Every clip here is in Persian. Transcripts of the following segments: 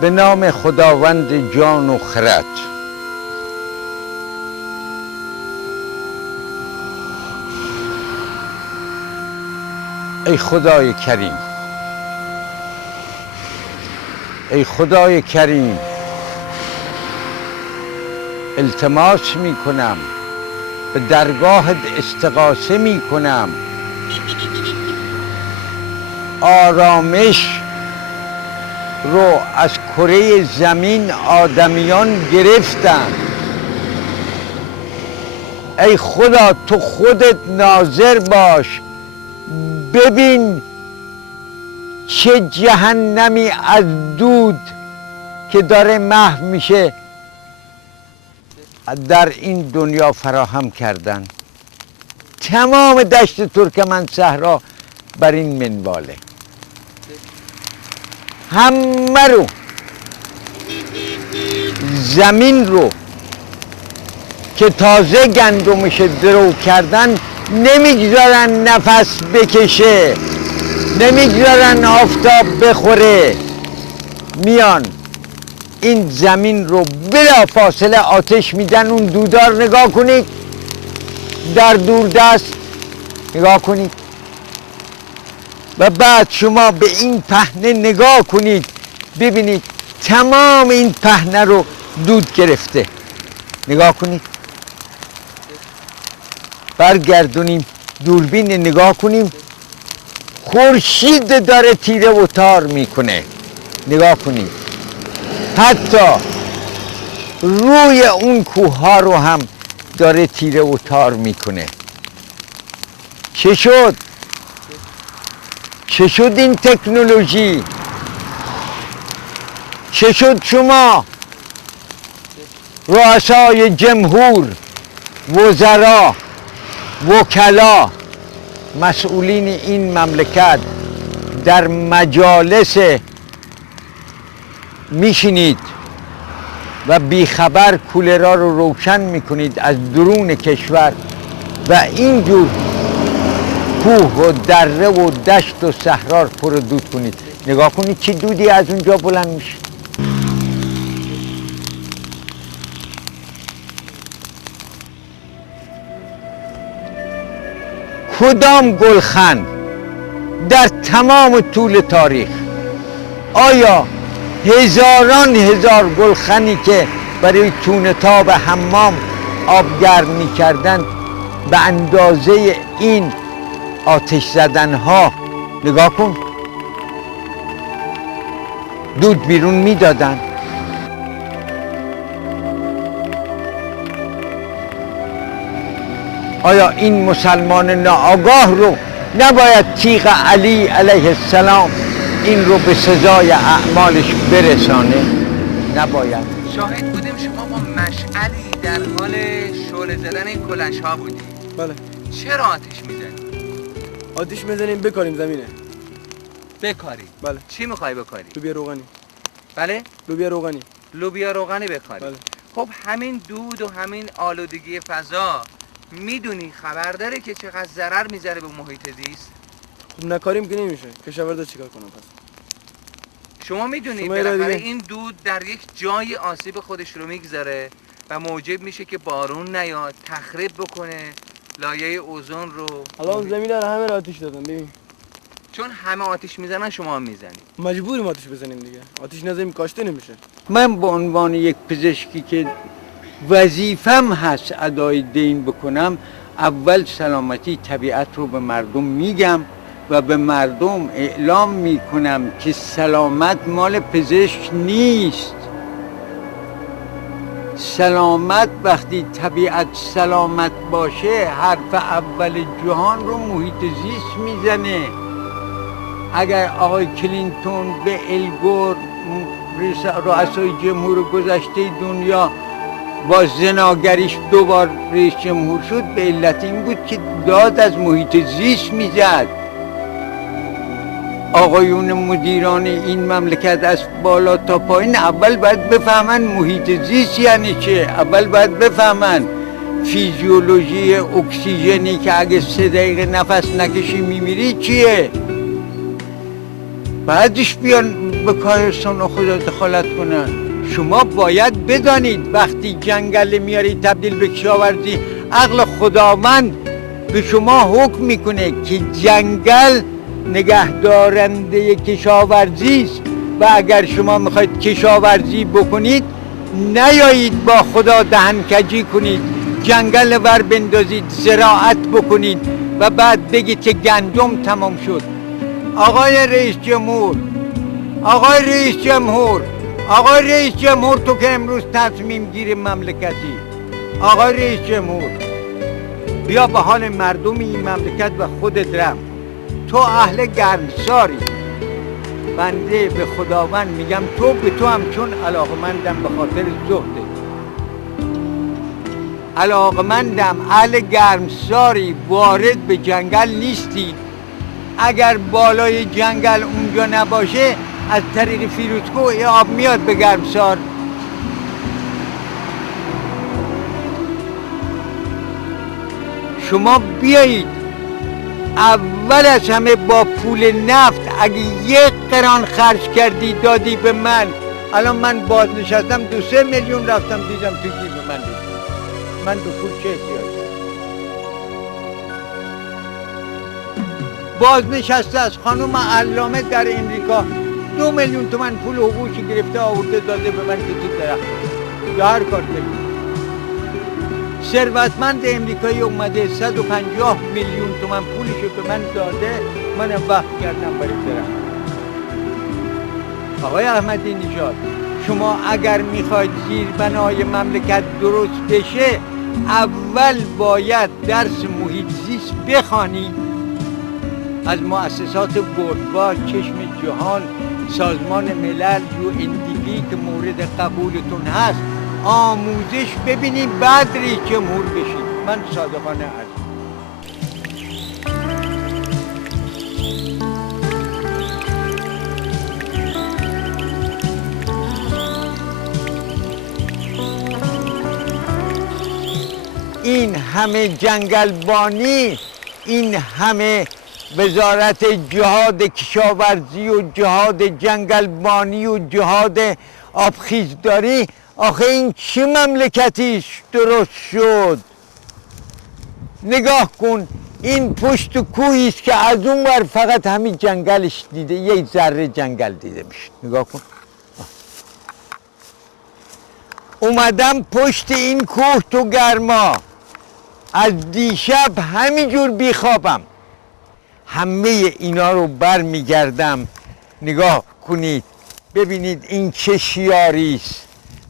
به نام خداوند جان و خرد. ای خدای کریم، ای خدای کریم، التماس می کنم، به درگاهت استغاثه می کنم، آرامش رو از کره زمین آدمیان گرفتن. ای خدا تو خودت ناظر باش، ببین چه جهنمی از دود که داره محو میشه در این دنیا فراهم کردن. تمام دشت ترکمن صحرا بر این منواله، همه رو، زمین رو که تازه گندمش درو کردن نمیگذارن نفس بکشه، نمیگذارن آفتاب بخوره، میان این زمین رو بلا فاصله آتش میدن. اون دودار نگاه کنید در دوردست، نگاه کنید و بعد شما به این پهنه نگاه کنید، ببینید تمام این پهنه رو دود گرفته. نگاه کنید، برگردونیم دوربین نگاه کنیم، خورشید داره تیره و تار میکنه. نگاه کنید حتی روی اون کوه ها رو هم داره تیره و تار میکنه. چه شد؟ چه شد این تکنولوژی؟ چه شد شما رؤسای جمهور، وزرا، وکلا، مسئولین این مملکت در مجالس میشینید و بیخبر کولرها رو روشن میکنید از درون کشور و اینجور کوه و دره و دشت و صحرا پر دود کنید. نگاه کنید چه دودی از اونجا بلند میشه. کدام گلخن در تمام طول تاریخ، آیا هزاران هزار گلخنی که برای تون تاب حمام آب گرم می‌کردند به اندازه این آتش زدن‌ها، نگاه کن، دود بیرون میدادن؟ آیا این مسلمان ناآگاه رو نباید تیغ علی علیه السلام این رو به سزای اعمالش برسانه؟ نباید. شاهد بودیم شما با مشعلی در حال شعله زدن این کلنش ها بودیم. بله. چرا آتش میزنیم؟ آتش میزنیم بکاریم زمینه. بکاری؟ بله. چی میخوای بکاری؟ لوبیا روغنی. بله؟ لوبیا روغنی. لوبیا روغنی بکاری؟ بله. خب همین دود و همین آلودگی فضا میدونی خبر داره که چقدر ضرر میزنه به محیط زیست؟ خب نکاریم که نمیشه. کشاورزا چیکار کنم پس؟ شما میدونی بالاخره این دود در یک جای آسیب خودش رو میگذاره و موجب میشه که بارون نیاد، تخریب بکنه لایه اوزون رو. الان زمین رو همه آتش دادن ببین. چون همه آتش میزنن شما هم میزنی. مجبوریم آتش بزنیم دیگه. آتش نزنیم کاشته نمیشه. من به عنوان یک پزشکی که وظیفم هست ادای دین بکنم، اول سلامتی طبیعت رو به مردم میگم و به مردم اعلام میکنم که سلامت مال پزشک نیست. سلامت وقتی طبیعت سلامت باشه، حرف اول جهان رو محیط زیست میزنه. اگر آقای کلینتون به الگور رؤسای جمهور گذشته دنیا با زناگریش دوبار رئیس جمهور شد، به علت این بود که داد از محیط زیست میزد. آقایون مدیران این مملکت از بالا تا پایین اول باید بفهمن محیط زیست یعنی چه. اول باید بفهمن فیزیولوژی اکسیژنی که اگه 3 دقیقه نفس نکشی میمیری چیه. بعدش بیان به کار صنع خدا دخالت کنن. شما باید بدانید وقتی جنگل میارید تبدیل به کشاورزی، عقل خداوند به شما حکم میکنه که جنگل نگهدارنده کشاورزی است و اگر شما میخواید کشاورزی بکنید نیایید با خدا دهنکجی کنید، جنگل ور بندازید، زراعت بکنید و بعد بگید که گندم تمام شد. آقای رئیس جمهور، آقای رئیس جمهور، آقای رئیس جمهور، تو که امروز تصمیم گیر مملکتی، آقای رئیس جمهور بیا به حال مردم این مملکت و خودت رحم. تو اهل گرمساری، بنده به خداوند میگم تو به تو هم چون علاقمندم به خاطر زهده، علاقمندم، اهل گرمساری، وارد به جنگل نیستی. اگر بالای جنگل اونجا نباشه از طریق فیروزکوه آب میاد به گرمسار. شما بیایید اول از همه با پول نفت اگه 1 قران خرج کردی دادی به من، الان من بازنشستم 2-3 میلیون رفتم دیدم تو جیب من ریخت. من به پول چه احتیاج دارم؟ بازنشسته از خانم علامه در امریکا 2 میلیون تومن پول حقوقی گرفته آورده داده به من که تو درخت یا هر کار کنی. ثروتمند امریکایی اومده 150 میلیون تومن پولشو به من داده، من وقت کردم برای درخت. آقای احمدی نژاد، شما اگر میخواید زیربنای مملکت درست بشه اول باید درس محیط زیست بخوانی از مؤسسات ورلدبانک، چشم جهان، سازمان ملل، UNDP که مورد قبولتون هست آموزش ببینید بعد رئیس جمهور بشید. من صادقانه عرض. این همه جنگلبانی، این همه وزارت جهاد کشاورزی و جهاد جنگلبانی و جهاد آبخیزداری، آخه این چه مملکتیش درست شد؟ نگاه کن، این پشت کوهی است که از اون ور فقط همین جنگلش دیده، یک ذره جنگل دیده میشه. نگاه کن، اومدم پشت این کوه تو گرما، از دیشب همینجور بیخوابم، همه اینا رو بر میگردم. نگاه کنید ببینید این چه شیاری است،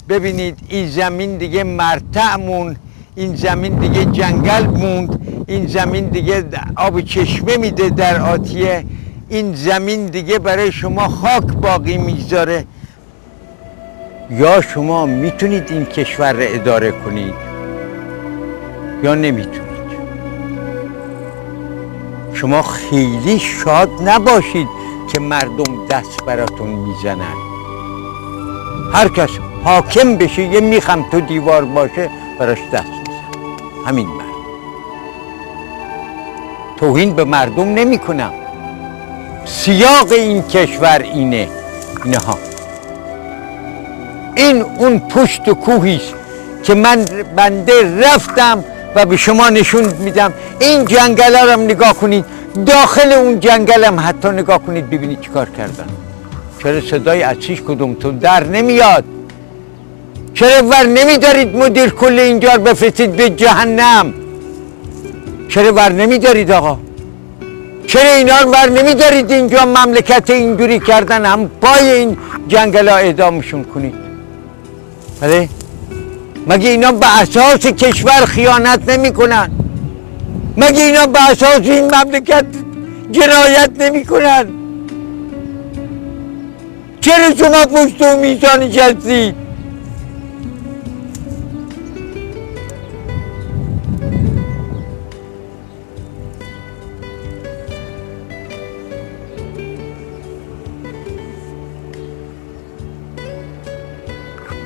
ببینید این زمین دیگه مرتع موند، این زمین دیگه جنگل موند، این زمین دیگه آب چشمه میده در آتیه، این زمین دیگه برای شما خاک باقی میذاره. یا شما میتونید این کشور رو اداره کنید یا نمیتونید. شما خیلی شاد نباشید که مردم دست براتون میزنن. هر کس حاکم بشه یه میخم تو دیوار باشه براش دست میزن. همین مرد. توهین به مردم نمی کنم. سیاق این کشور اینه. اینها این اون پشت کوهیست که من بنده رفتم و به شما نشون میدم. این جنگل ها رو نگاه کنید، داخل اون جنگل هم حتی نگاه کنید ببینید چیکار کردن. چرا صدای ازش کدومتون در نمیاد؟ چرا ور نمیدارید مدیر کل اینجا رو بفرستید به جهنم؟ چرا ور نمیدارید آقا؟ چرا اینا رو ور نمیدارید اینجا مملکت اینجوری کردن هم پای این جنگل ها اعدامشون کنید؟ بله؟ مگه اینا به اساس کشور خیانت نمی کنن؟ مگه اینا به اساس این مملکت جنایت نمی کنن؟ چرا شما پشت و میزان نشستید؟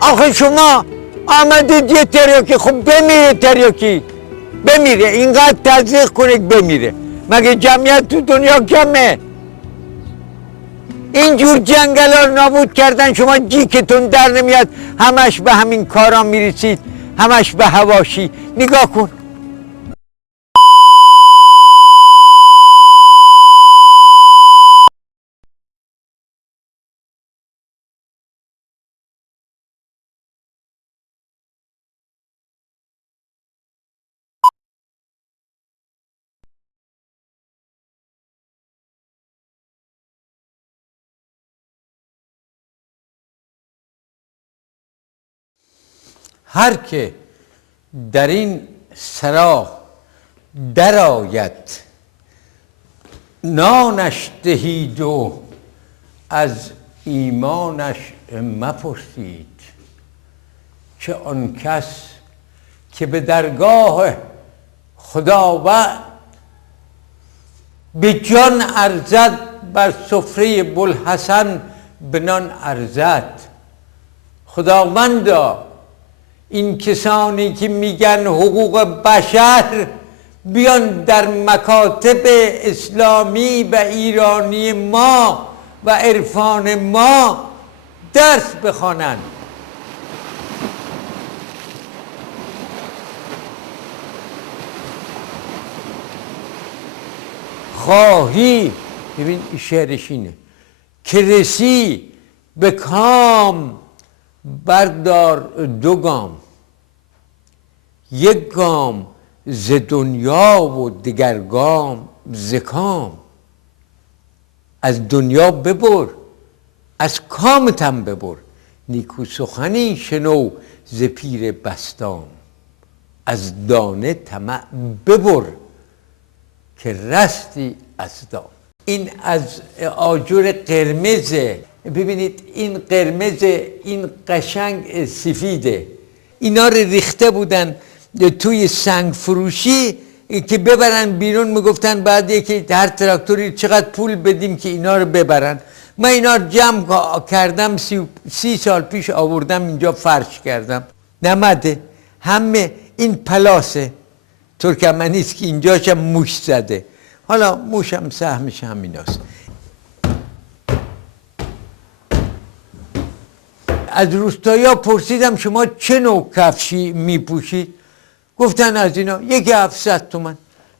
آخه شما آمدید یه تریاکی، خب بمیره تریاکی، بمیره، اینقدر تزریق کنید بمیره. مگه جمعیت تو دنیا کمه؟ اینجور جنگل ها نابود کردن، شما جیکتون در نمیاد، همش به همین کارا میرسید، همش به هواشی. نگاه کن. هر که در این سرا درآید نانش دهید و از ایمانش مپرسید، چه آن کس که به درگاه خداوند به جان ارزد، بر سفره بوالحسن به نان ارزد. خداوندا این کسانی که میگن حقوق بشر بیان در مکاتب اسلامی و ایرانی ما و عرفان ما درس بخوانند. خواهی، ببین شعرش اینه، که رسی به کام بردار دو گام، یک گام ز دنیا و دگر گام ز کام. از دنیا ببر، از کامتم ببر، نیکو سخنی شنو ز پیر بستام. از دانه طمع ببر که رستی از دام. این از آجر قرمزه، ببینید این قرمز، این قشنگ سفیده. اینا رو ریخته بودن توی سنگ فروشی که ببرن بیرون. میگفتن بعد یکی هر تراکتوری چقدر پول بدیم که اینا رو ببرن. من اینا رو جمع کردم، 30 سال پیش آوردم اینجا فرش کردم. نمده همه این پلاسه ترکمنیست که اینجاشم موش زده. حالا موشم سهمش همیناست. از روستایا پرسیدم شما چه نوع کفشی میپوشید؟ گفتن از اینا. یکی 700 تومن.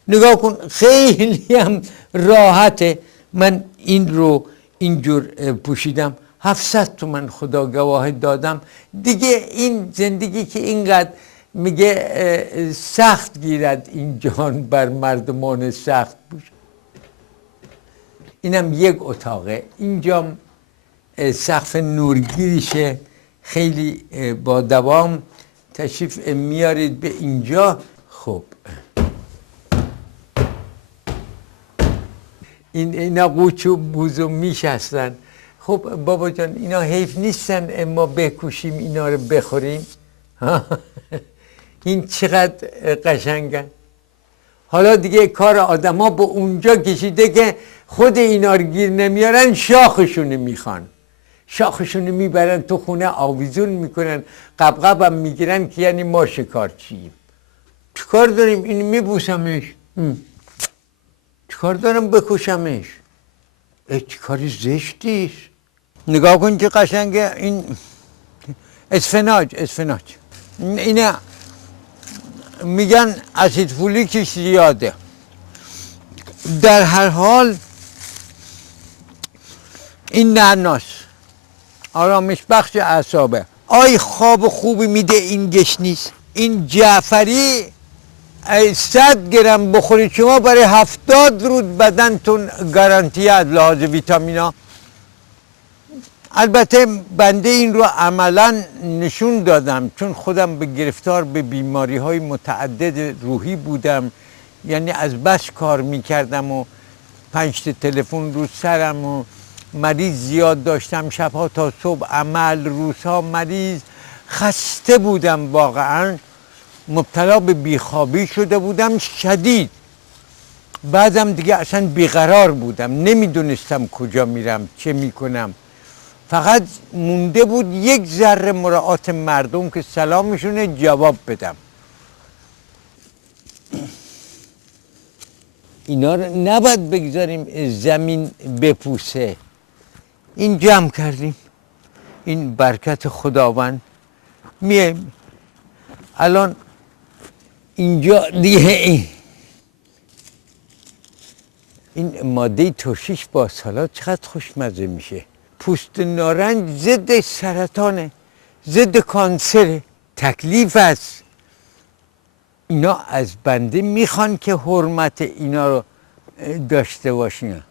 نگاه کن خیلی هم راحته. من این رو اینجور پوشیدم، 700 تومن خدا گواه دادم دیگه. این زندگی که اینقدر میگه سخت گیرد این جهان بر مردمان سخت پوش. اینم یک اتاقه، اینجام سقف نورگیریشه. خیلی با دوام تشریف میارید به اینجا. خب اینا قوچ و بوز و میش هستن. خب بابا جان اینا حیف نیستن ما بکوشیم اینا رو بخوریم؟ این چقدر قشنگن. حالا دیگه کار آدم ها به اونجا کشیده که خود اینا رو گیر نمیارن، شاخشونو میخوان، شاخشونو میبرن تو خونه آویزون میکنن، قبقب هم میگیرن که یعنی ما شکارچییم. چیکار داریم؟ این میبوسمش، چیکار دارم بکشمش؟ چیکاری زشتیست. نگاه کن که قشنگه. این اسفناج اینا میگن اسید فولیکش زیاده. در هر حال این نعناس آرامش بخش اعصابه. آی خواب خوبی میده این گشنیز. این جعفری 100 گرم بخورید شما برای 70 روز بدنتون گارانتی از لحاظ ویتامینا. البته بنده این رو عملا نشون دادم چون خودم به گرفتار به بیماری های متعدد روحی بودم. یعنی از بس کار میکردم و 5 تا تلفن رو سرم و مریض زیاد داشتم، شبها تا صبح عمل، روزها مریض، خسته بودم واقعا. مبتلا به بیخوابی شده بودم شدید. بعدم دیگه اصلا بیقرار بودم، نمیدونستم کجا میرم چه میکنم. فقط مونده بود یک ذره مراعات مردم که سلامشونه جواب بدم. اینا رو نباید بگذاریم زمین بپوسه. این جمع کردیم، این برکت خداوند. میایم الان اینجا دیگه این ماده ترشیش با سالاد چقدر خوشمزه میشه. پوست نارنج ضد سرطانه، ضد کانسره. تکلیف است. اینا از بنده میخوان که حرمت اینا رو داشته باشین.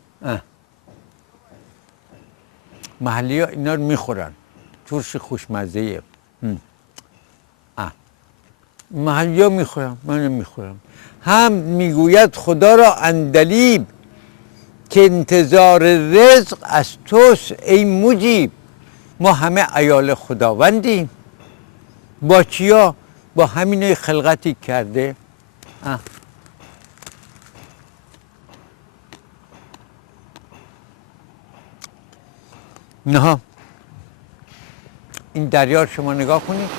محلی ها اینا رو میخورن، ترش خوشمزه. محلی ها میخورم، من میخورم. هم میگوید خدا را اندلیب که انتظار رزق از توست ای مجیب. ما همه عیال خداوندیم. با چیا؟ با همین خلقتی کرده. نه این دریا رو شما نگاه کنید.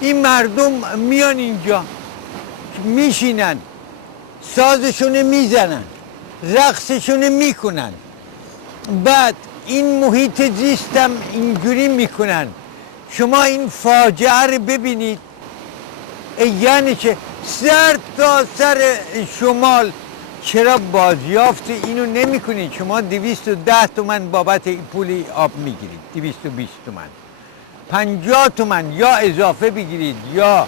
این مردم میان اینجا میشینن، سازشون میزنن، رقصشون میکنن، بعد این محیط زیستم اینجوری میکنن. شما این فاجعه رو ببینید. یعنی چه؟ سر تا سر شمال چرا بازیافت اینو نمی کنید؟ شما 210 تومن بابت پول آب میگیرید، 220 تومن، 50 تومن یا اضافه بگیرید یا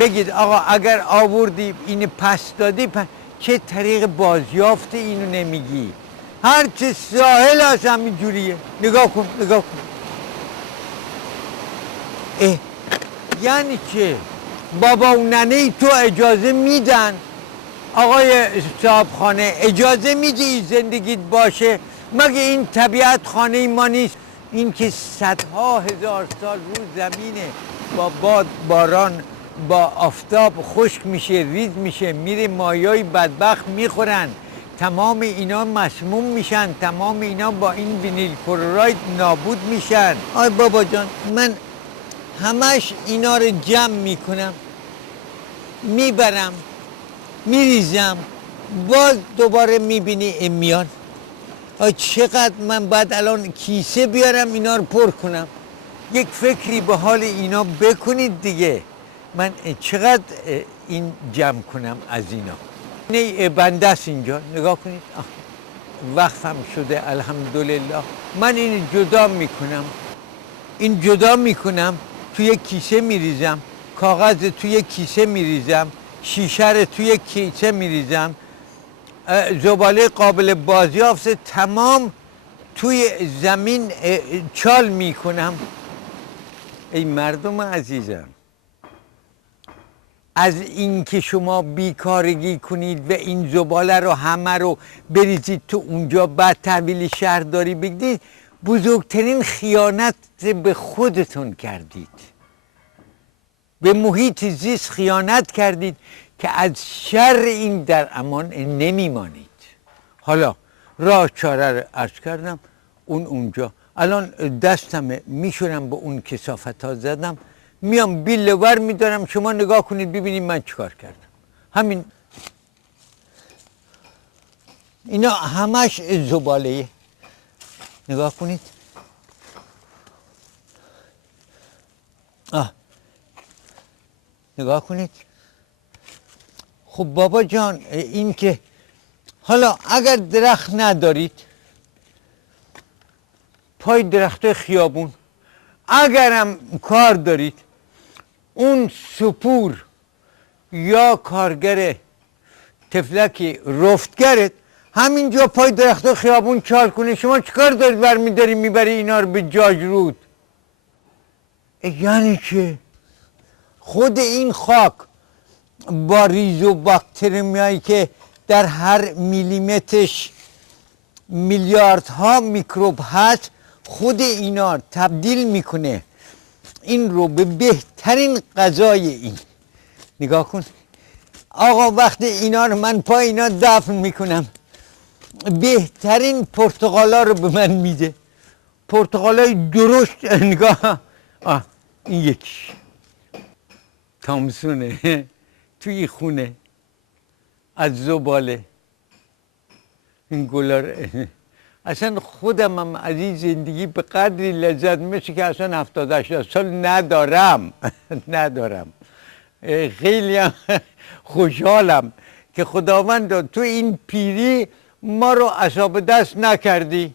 بگید آقا اگر آوردی این پس دادی چه طریق بازیافت اینو نمیگی؟ هرچه ساحل هست همین جوریه. نگاه کن نگاه کن. یعنی چه؟ بابا و ننه تو اجازه میدن؟ آقای صاحبخانه اجازه میدی زندگیت باشه؟ مگه این طبیعت خانه ما نیست؟ این که صدها هزار سال رو زمینه، با باد باران با آفتاب خشک میشه، ریز میشه، میره مایای بدبخت میخورن، تمام اینا مسموم میشن، تمام اینا با این وینیل کلراید نابود میشن. آی بابا جان، من همش اینا رو جمع میکنم، میبرم، میریزم، باز دوباره میبینی میان. چقدر من باید الان کیسه بیارم اینا رو پر کنم؟ یک فکری به حال اینا بکنید دیگه. من چقدر این جمع کنم از اینا؟ این بنده است اینجا، نگاه کنید. وقفم شده الحمدلله. من این جدا میکنم، این جدا میکنم، توی کیسه میریزم، کاغذ توی کیسه میریزم، شیشه رو توی کیسه میریزم، زباله قابل بازیافت تمام توی زمین چال میکنم. ای مردم عزیزم، از این که شما بیکارگی کنید و این زباله رو همه رو بریزید تو اونجا، بعد تحویل شهرداری بگیرید، بزرگترین خیانت به خودتون کردید، به محیط زیست خیانت کردید که از شر این در امان نمیمانید. حالا راه چاره رو عرض کردم، اونجا الان دستمه میشورم، به اون کثافت ها زدم، میام بیله ور میدارم. شما نگاه کنید ببینید من چیکار کردم. همین اینا همش زباله. نگاه کنید. نگاه کنید. خب بابا جان، این که حالا اگر درخت ندارید، پای درخت خیابون اگرم کار دارید، اون سپور یا کارگر تفلکی رفتگرت همینجا پای درخت خیابون چال کنه. شما چیکار دارید برمیداری میبری اینا رو به جاجرود؟ یعنی چه؟ خود این خاک با ریزو باکتریایی که در هر میلیمترش میلیاردها میکروب هست، خود اینا تبدیل میکنه این رو به بهترین غذای این. نگاه کن آقا، وقتی اینا رو من پای اینا دفن میکنم، بهترین پرتقالا رو به من میده، پرتقالای درشت. نگاه این یکی تامسونه توی خونه از زباله. این گلا اصلا خودم هم از این زندگی به قدری لذت میشه که اصلا 70-80 سال ندارم خیلی هم خوشحالم که خداوند تو این پیری ما رو عصاب دست نکردی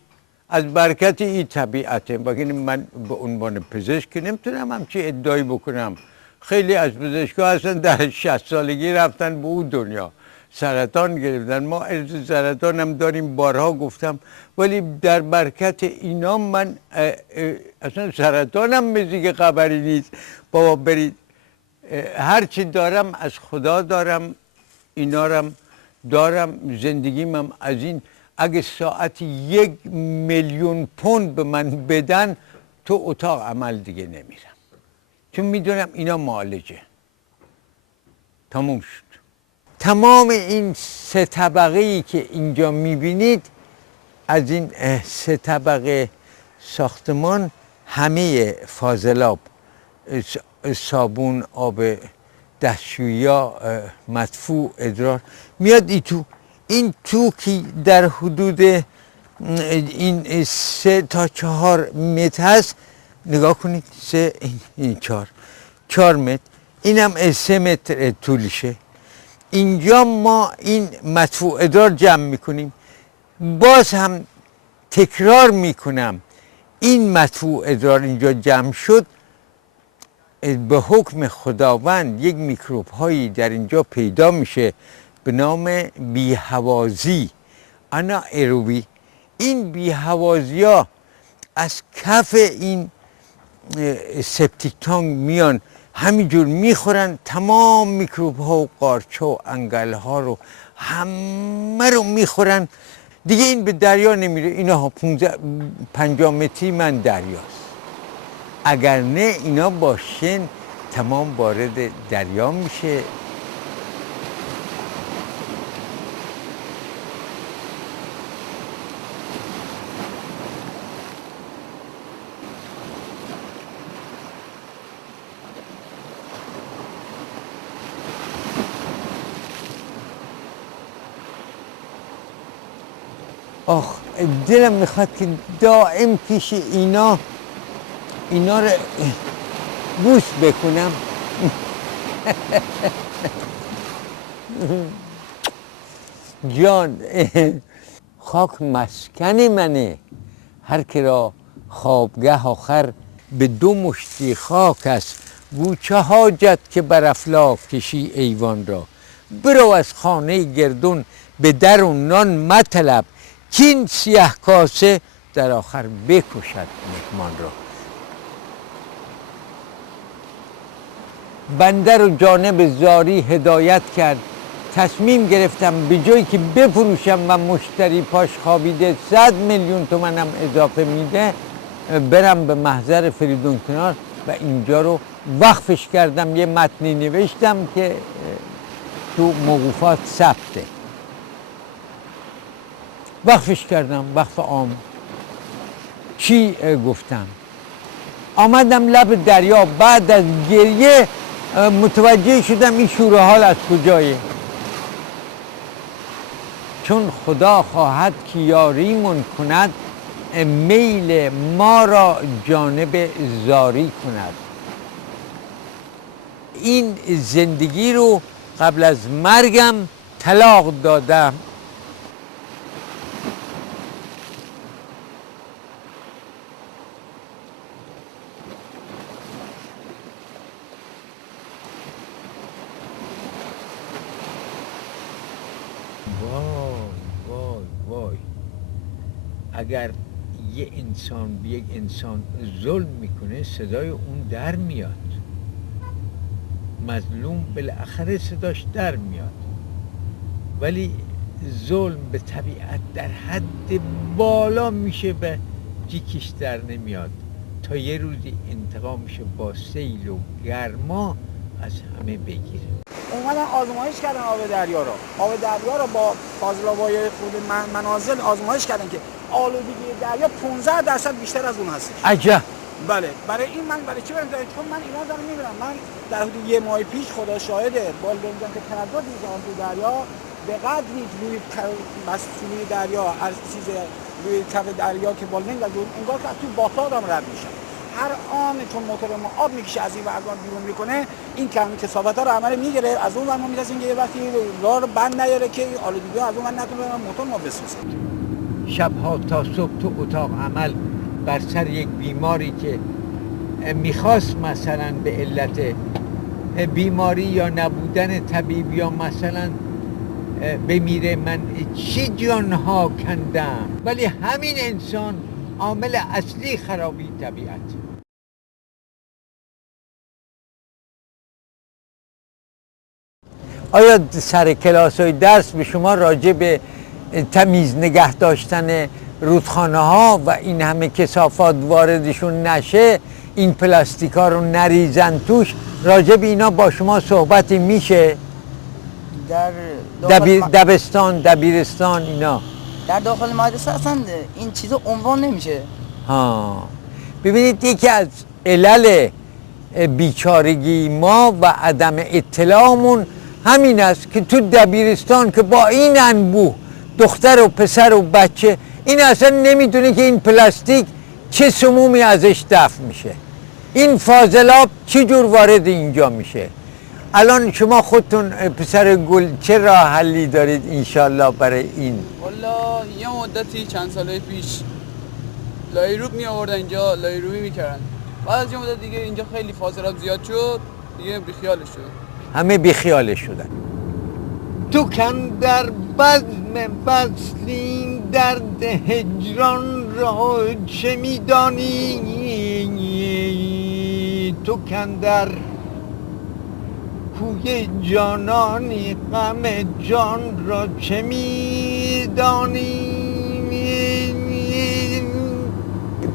از برکت این طبیعته. بگین من به عنوان پزشک نمیتونم همچی ادعایی بکنم. خیلی از پزشکا اصلا در 60 سالگی رفتن به اون دنیا، سرطان گرفتن. ما عرض سرطان هم داریم، بارها گفتم، ولی در برکت اینا من اصلا سرطانم مثل خبری نیست. بابا برید، هرچی دارم از خدا دارم، اینا رم دارم، زندگیم هم از این. اگه ساعتی 1,000,000 پوند به من بدن تو اتاق عمل دیگه نمیرم، چون میدونم اینا معالجه. تموم شد. تمام این 3 طبقه‌ای که اینجا میبینید، از این 3 طبقه ساختمان همه فاضلاب، صابون، آب دستشویی، مدفوع، ادرار میاد این تو که در حدود این 3 تا 4 متر هست. نگاه کنید، 3 این 4 متر، اینم 3 متر طولشه. اینجا ما این مدفوع ادرار جمع میکنیم. باز هم تکرار میکنم، این مدفوع ادرار اینجا جمع شد به حکم خداوند. یک میکروب هایی در اینجا پیدا میشه به نام بیهوازی، آنائروبی. این بیهوازی ها از کف این سپتیک تانک میان، همینجور میخورن، تمام میکروب ها و قارچ و انگل ها رو همه رو میخورن دیگه. این به دریا نمیره. اینا 50 متری من دریاست. اگر نه اینا با شن تمام وارد دریا میشه. آخ، دلم میخواد که دائم پیش اینا رو بوس بکنم. جان، خاک مسکن منه. هر که را خوابگه آخر به 2 مشتی خاک است. گو چه حاجت که بر افلاک کشی ایوان را. برو از خانه گردون به در و نان مطلب. کین سیه کاسه در آخر بکشد مهمان را. بنده رو جانب زاری هدایت کرد. تصمیم گرفتم به جایی که بفروشم و مشتری پاش خوابیده 100 میلیون تومنم اضافه میده، برم به محضر فریدون کنار و اینجا رو وقفش کردم. یه متنی نوشتم که تو موقوفات ثبته. وقفش کردم، وقف عام. چی گفتم؟ آمدم لب دریا، بعد از گریه متوجه شدم این شور حال از کجایه. چون خدا خواهد که یاریمون کند، میل ما را جانب زاری کند. این زندگی رو قبل از مرگم طلاق دادم. وای اگر یه انسان به یک انسان ظلم میکنه، صدای اون در میاد. مظلوم بالاخره صداش در میاد. ولی ظلم به طبیعت در حد بالا میشه و جیکش در نمیاد. تا یه روزی انتقام میشه با سیل و گرما از همه بگیره. اومدن آزمایش کردن آب دریا رو با فاضلابای خود منازل آزمایش کردن که آلودگی دریا 15% بیشتر از اون هستش. عجب. بله برای این من برای چی برم دارم، چون من اینا دارم میبینم. من در حدود یه ماه پیش خدا شاهده بالدنجان که تردد میزنم تو دریا به قدری روی مسئولی دریا از چیز روی کف دریا که بالدنج از اون انگار که از تو باطا آدم رد میشن. هر آن چون موتور ما آب میکشه از این ورگان بیرون میکنه، این کثافت ها رو عمل میگیره، از اون ور ما میرسیم که یه وقتی راه رو بند نیاره که آلودگی از اون ور نکنه موتور ما بسوزه. شبها تا صبح تو اتاق عمل بر سر یک بیماری که میخواست مثلا به علت بیماری یا نبودن طبیب یا مثلا بمیره، من چی جانها کندم، ولی همین انسان عامل اصلی خرابی طبیعت. آیا سر کلاس های درس به شما راجع به تمیز نگه داشتن رودخانه ها و این همه کثافات واردشون نشه، این پلاستیک ها رو نریزن توش، راجع به اینا با شما صحبتی میشه؟ در دبستان، دبیرستان اینا در داخل مدرسه اصلا این چیزا عنوان نمیشه. ببینید یکی از علل بیچارگی ما و عدم اطلاعمون همین است که تو دبیرستان که با این انبوه دختر و پسر و بچه، این اصلا نمیدونه که این پلاستیک چه سمومی ازش دفع میشه، این فاضلاب چه جور وارد اینجا میشه. الان شما خودتون پسر گل چه راه حلی دارید انشالله برای این؟ والا یه مدتی چند ساله پیش لایروب می آوردن اینجا، لایروبی میکردن. بعد از یه مدت دیگه اینجا خیلی فاضلاب زیاد شد، دیگه بیخیالش شد. همه بیخیالش شدن. تو کن در بزم وصلین درد هجران را چه میدانی، تو کن در کوی جانانی غم جان را چه میدانی.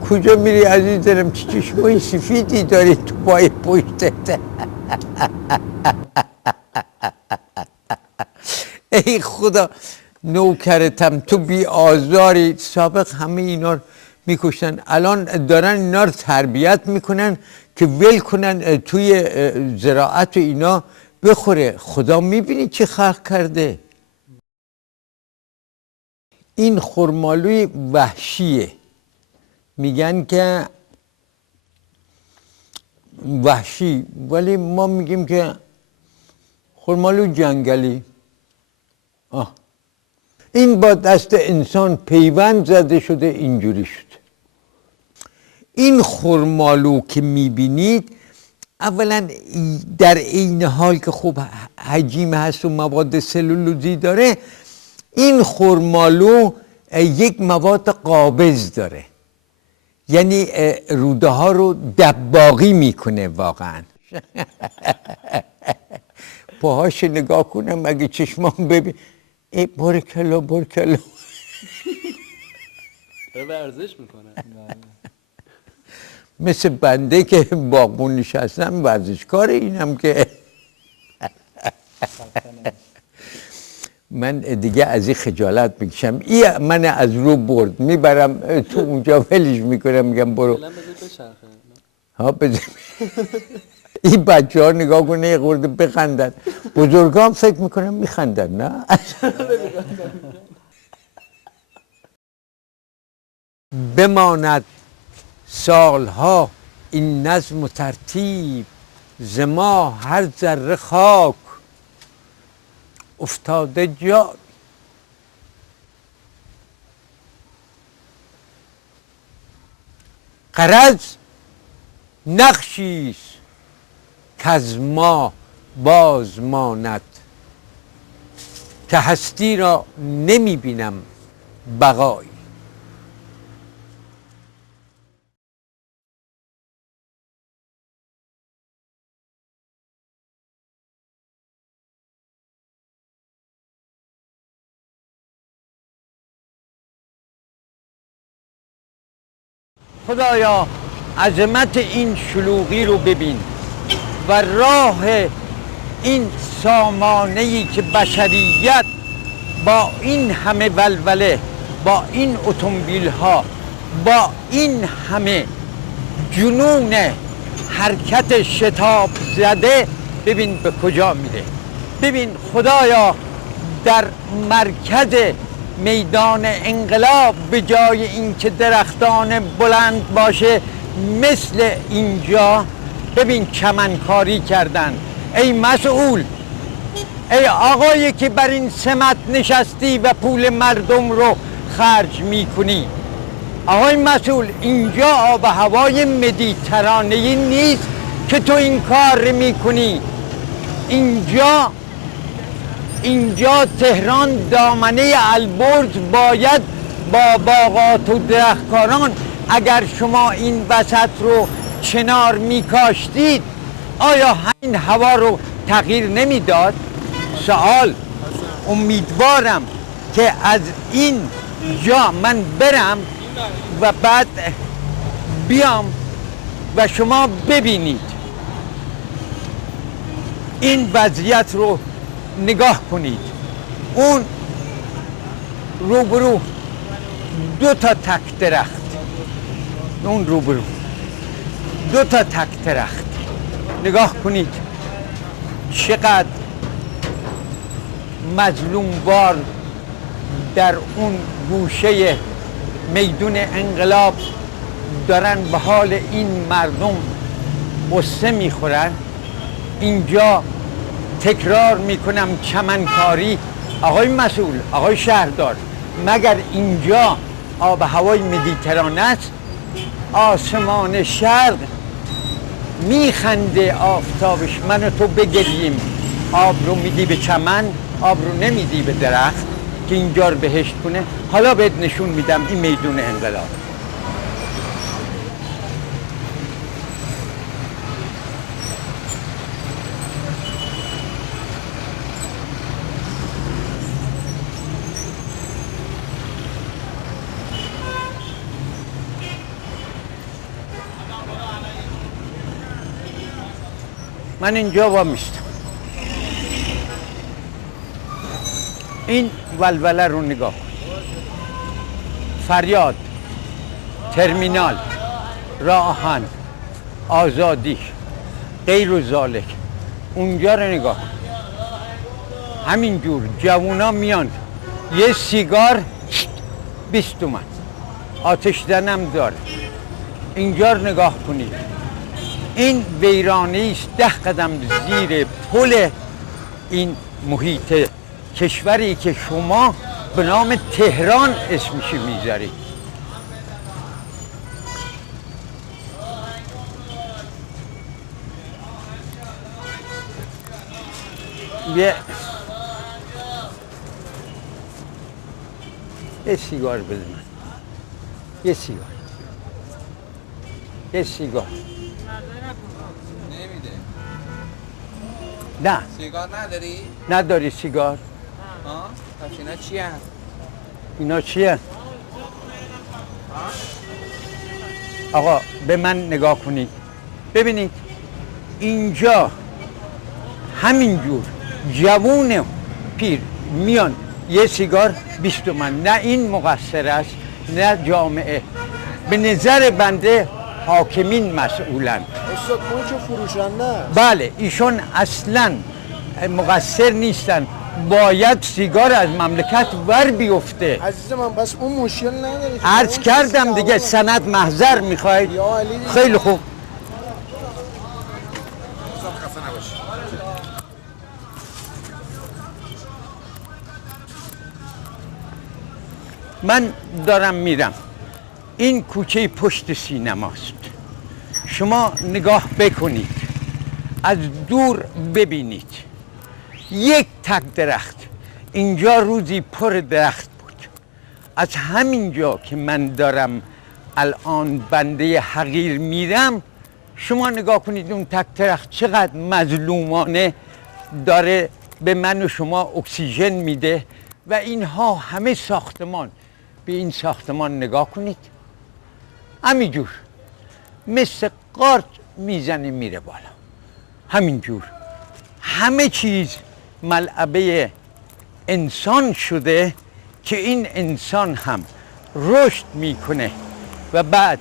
کجا میری عزیز دلم؟ چه چشمای سفیدی داری تو پای پشتت؟ ای خدا نوکرتم، تو بی آزاری. سابق همه اینا رو میکشتن، الان دارن اینا رو تربیت میکنن که ول کنن توی زراعت و اینا بخوره. خدا میبینی چه خلق کرده. این خرمالوی وحشیه، میگن که وحشی، ولی ما میگیم که خرمالو جنگلی. این با دست انسان پیوند زده شده، اینجوری شد. این خرمالو که میبینید اولا در این حال که خوب حجیم هست و مواد سلولوزی داره، این خرمالو یک مواد قابض داره، یعنی روده ها رو دباغی میکنه واقعا. پاهاش نگاه کنم اگه چشمام ببین، ای بارکلا بارکلا. ورزش میکنه. مثل بنده که باغبون نشستم ورزشکار اینم که من دیگه از این خجالت میکشم. این من از رو برد میبرم تو اونجا ولش میکنم، میگم برو. ها بزن. این بچه ها نگاه کنه یه خورده بخندن، بزرگان فکر میکنم میخندن، نه؟ بماند سالها این نظم و ترتیب، ز ما هر ذره خاک افتاده جا. غرض نقشیست کز ما باز ماند، که هستی را نمی بینم بقایی. خدایا عظمت این شلوغی رو ببین و راه این سامانه‌ای که بشریت با این همه ولوله، با این اتومبیل ها، با این همه جنون حرکت شتاب زده ببین به کجا میره. ببین خدایا در مرکز میدان انقلاب به جای اینکه درختان بلند باشه مثل اینجا ببین چمنکاری کردن. ای مسئول، ای آقایی که بر این سمت نشستی و پول مردم رو خرج میکنی، آقای مسئول، اینجا آب و هوای مدیترانه‌ای نیست که تو این کار میکنی. اینجا تهران دامنه البرز باید با باغات و درختکاران اگر شما این وسط رو چنار میکاشتید آیا این هوا رو تغییر نمیداد؟ سوال. امیدوارم که از این جا من برم و بعد بیام و شما ببینید این وضعیت رو نگاه کنید. اون روبرو دو تا تک درخت، اون روبرو دو تا تک درخت، نگاه کنید چقدر مظلوموار در اون گوشه میدون انقلاب دارن به حال این مردم قصه میخورن. اینجا تکرار میکنم چمنکاری. آقای مسئول، آقای شهردار، مگر اینجا آب هوای مدیترانه است؟ آسمان شرق میخنده آفتابش، من و تو بگریم آب رو میدی به چمن، آب رو نمیدی به درخت که اینجا رو بهشت کنه. حالا بهت نشون میدم این میدون انقلاب. من اینجا وامیستم. این ولوله رو نگاه کن. فریاد، ترمینال، راه آهن، آزادی، غیر و ذالک. اونجا رو نگاه کن. همینجور جوونا میان یه سیگار 20 تومن، آتش زنم داره. اینجا رو نگاه کنید. این ویرانه است 10 قدم زیر پل این محیط کشوری که شما به نام تهران اسمش میذارید. یه سیگار بده من. یه سیگار. نه. سیگار نداری؟ نداری سیگار؟ پس اینا چی هست؟ اینا چیه؟ آقا به من نگاه کنید. ببینید اینجا همینجور جوون پیر میان یه سیگار 20 تومن. نه این مقصر است نه جامعه. به نظر بنده حاکمین مسئولن. استاد ما چه فروشنده است؟ بله ایشون اصلا مقصر نیستن. باید سیگار از مملکت ور بیفته. عزیز من بس اون مشکل نداره. عرض کردم دیگه. سند محضر میخواید؟ خیلی خوب. من دارم میرم. این کوچه پشت سینماست. شما نگاه بکنید، از دور ببینید یک تک درخت. اینجا روزی پر درخت بود. از همینجا که من دارم الان بنده حقیر میرم، شما نگاه کنید اون تک درخت چقدر مظلومانه داره به من و شما اکسیژن میده. و اینها همه ساختمان. به این ساختمان نگاه کنید، همینجور مثل قارچ میزنه میره بالا. همینجور همه چیز ملعبه انسان شده که این انسان هم رشد میکنه و بعد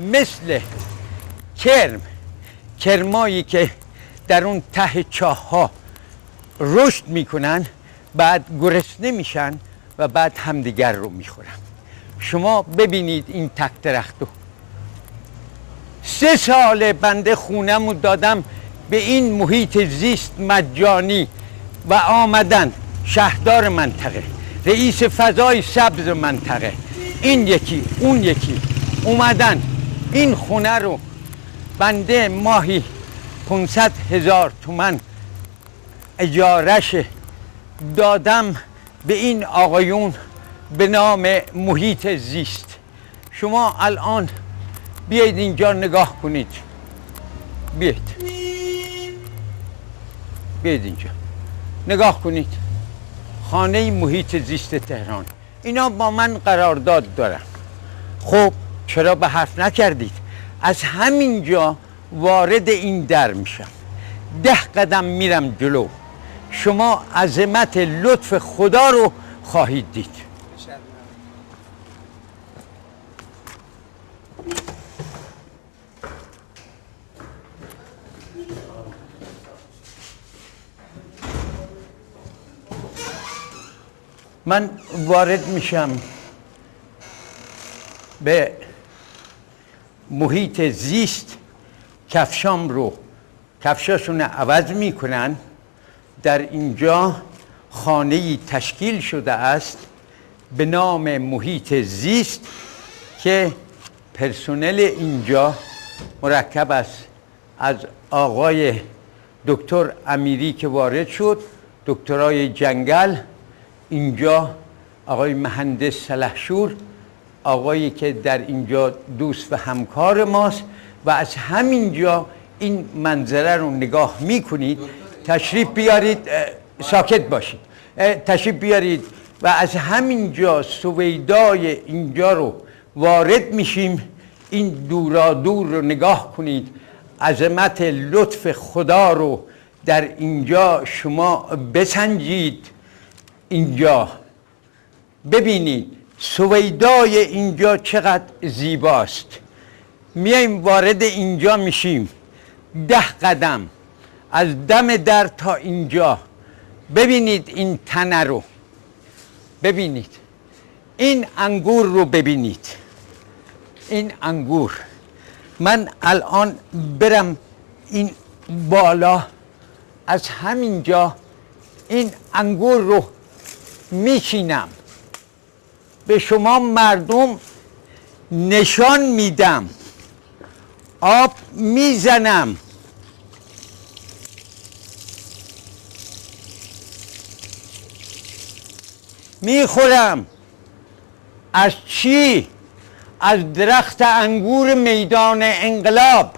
مثل کرمایی که در اون ته چاه ها رشد میکنن، بعد گرسنه میشن و بعد همدیگر رو میخورن. شما ببینید این تک درختو 3 سال بنده خونمو دادم به این محیط زیست مجانی و آمدن شهردار منطقه، رئیس فضای سبز منطقه، این یکی اون یکی اومدن این خونه رو بنده ماهی 500,000 تومان اجارش دادم به این آقایون به نام محیط زیست. شما الان بیایید اینجا نگاه کنید، بیایید اینجا نگاه کنید، خانه محیط زیست تهران. اینا با من قرارداد دارن. خب چرا به حرف نکردید؟ از همینجا وارد این در میشم، 10 قدم میرم جلو، شما عظمت لطف خدا رو خواهید دید. من وارد میشم به محیط زیست، کفشام رو کفشاشون عوض میکنن. در اینجا خانه‌ای تشکیل شده است به نام محیط زیست که پرسنل اینجا مرکب است از آقای دکتر امیری که وارد شد، دکترای جنگل، اینجا آقای مهندس سلحشور، آقایی که در اینجا دوست و همکار ماست، و از همینجا این منظره رو نگاه میکنید. تشریف بیارید، ساکت باشید، تشریف بیارید و از همینجا سویدای اینجا رو وارد میشیم. این دورادور رو نگاه کنید، عظمت لطف خدا رو در اینجا شما بسنجید. اینجا ببینید سویدای اینجا چقدر زیباست. میایم وارد اینجا میشیم، 10 قدم از دم در تا اینجا. ببینید این تنه رو، ببینید این انگور رو، ببینید این انگور. من الان برم این بالا، از همینجا این انگور رو میچینم، به شما مردم نشان میدم، آب میزنم. میخورم. از چی؟ از درخت انگور میدان انقلاب.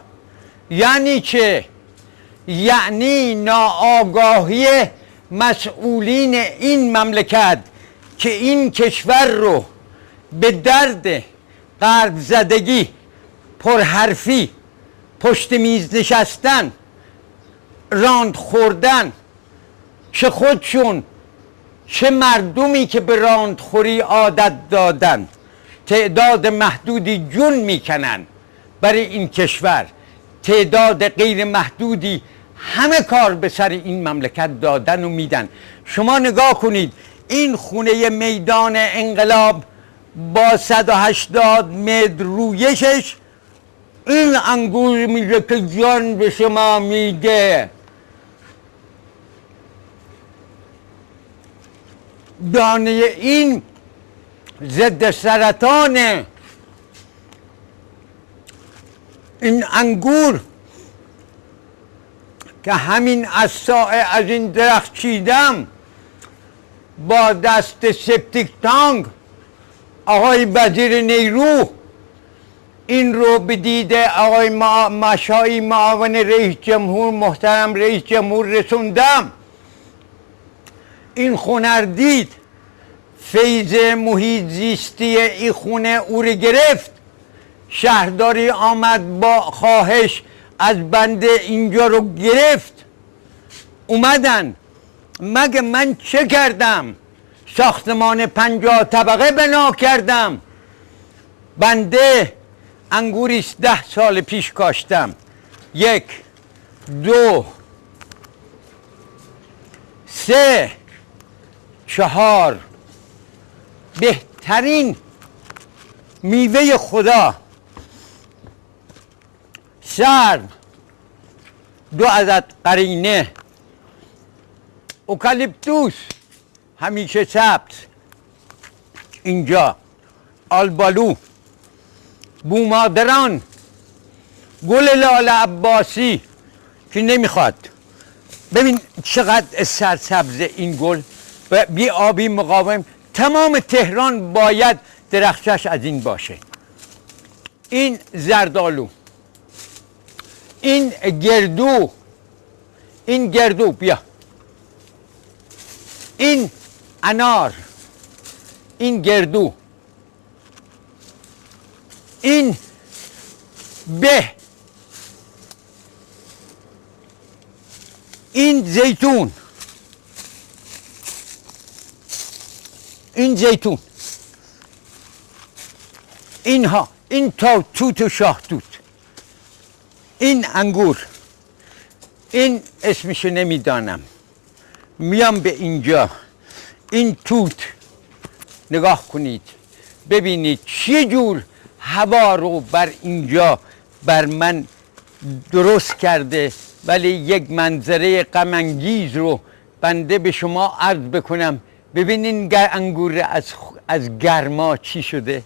یعنی چه؟ یعنی ناآگاهی مسئولین این مملکت که این کشور رو به درد غرب زدگی، پرحرفی، پشت میز نشستن، راند خوردن، چه خودشون چه مردمی که به راندخوری عادت دادن، تعداد محدودی جون میکنن برای این کشور، تعداد غیر محدودی همه کار به سر این مملکت دادن و میدن. شما نگاه کنید این خونه میدان انقلاب با 180 متر رویشش، این انگور میگه که جان به شما میگه. دانه این ضد سرطانه. این انگور که همین از سایه از این درخت چیدم با دست سپتیک تانک، آقای وزیر نیرو این رو به دید آقای مشایی معاون رئیس جمهور، محترم رئیس جمهور رسوندم. این خونه دید، فیض محیط زیستی این خونه او رو گرفت. شهرداری آمد با خواهش از بنده اینجا رو گرفت. اومدن، مگه من چه کردم؟ ساختمان 50 طبقه بنا کردم. بنده انگوریست 10 سال پیش کاشتم. 1 2 3 4 بهترین میوه خدا. سرو، 2 عدد قرینه، اوکالیپتوس همیشه سبز اینجا، آلبالو، بومادران، گل لال عباسی که نمیخواد. ببین چقدر سرسبز این گل، بی آبی مقاوم. تمام تهران باید درختش از این باشه. این زردآلو، این گردو، این گردو بیا، این انار، این گردو، این به، این زیتون، این زیتون، اینها، این تا توت و شاه توت، این انگور، این اسمشو نمیدانم. میام به اینجا، این توت نگاه کنید ببینید چه جور هوا رو بر اینجا بر من درست کرده. ولی یک منظره غم انگیز رو بنده به شما عرض بکنم. ببینین انگور از گرما چی شده.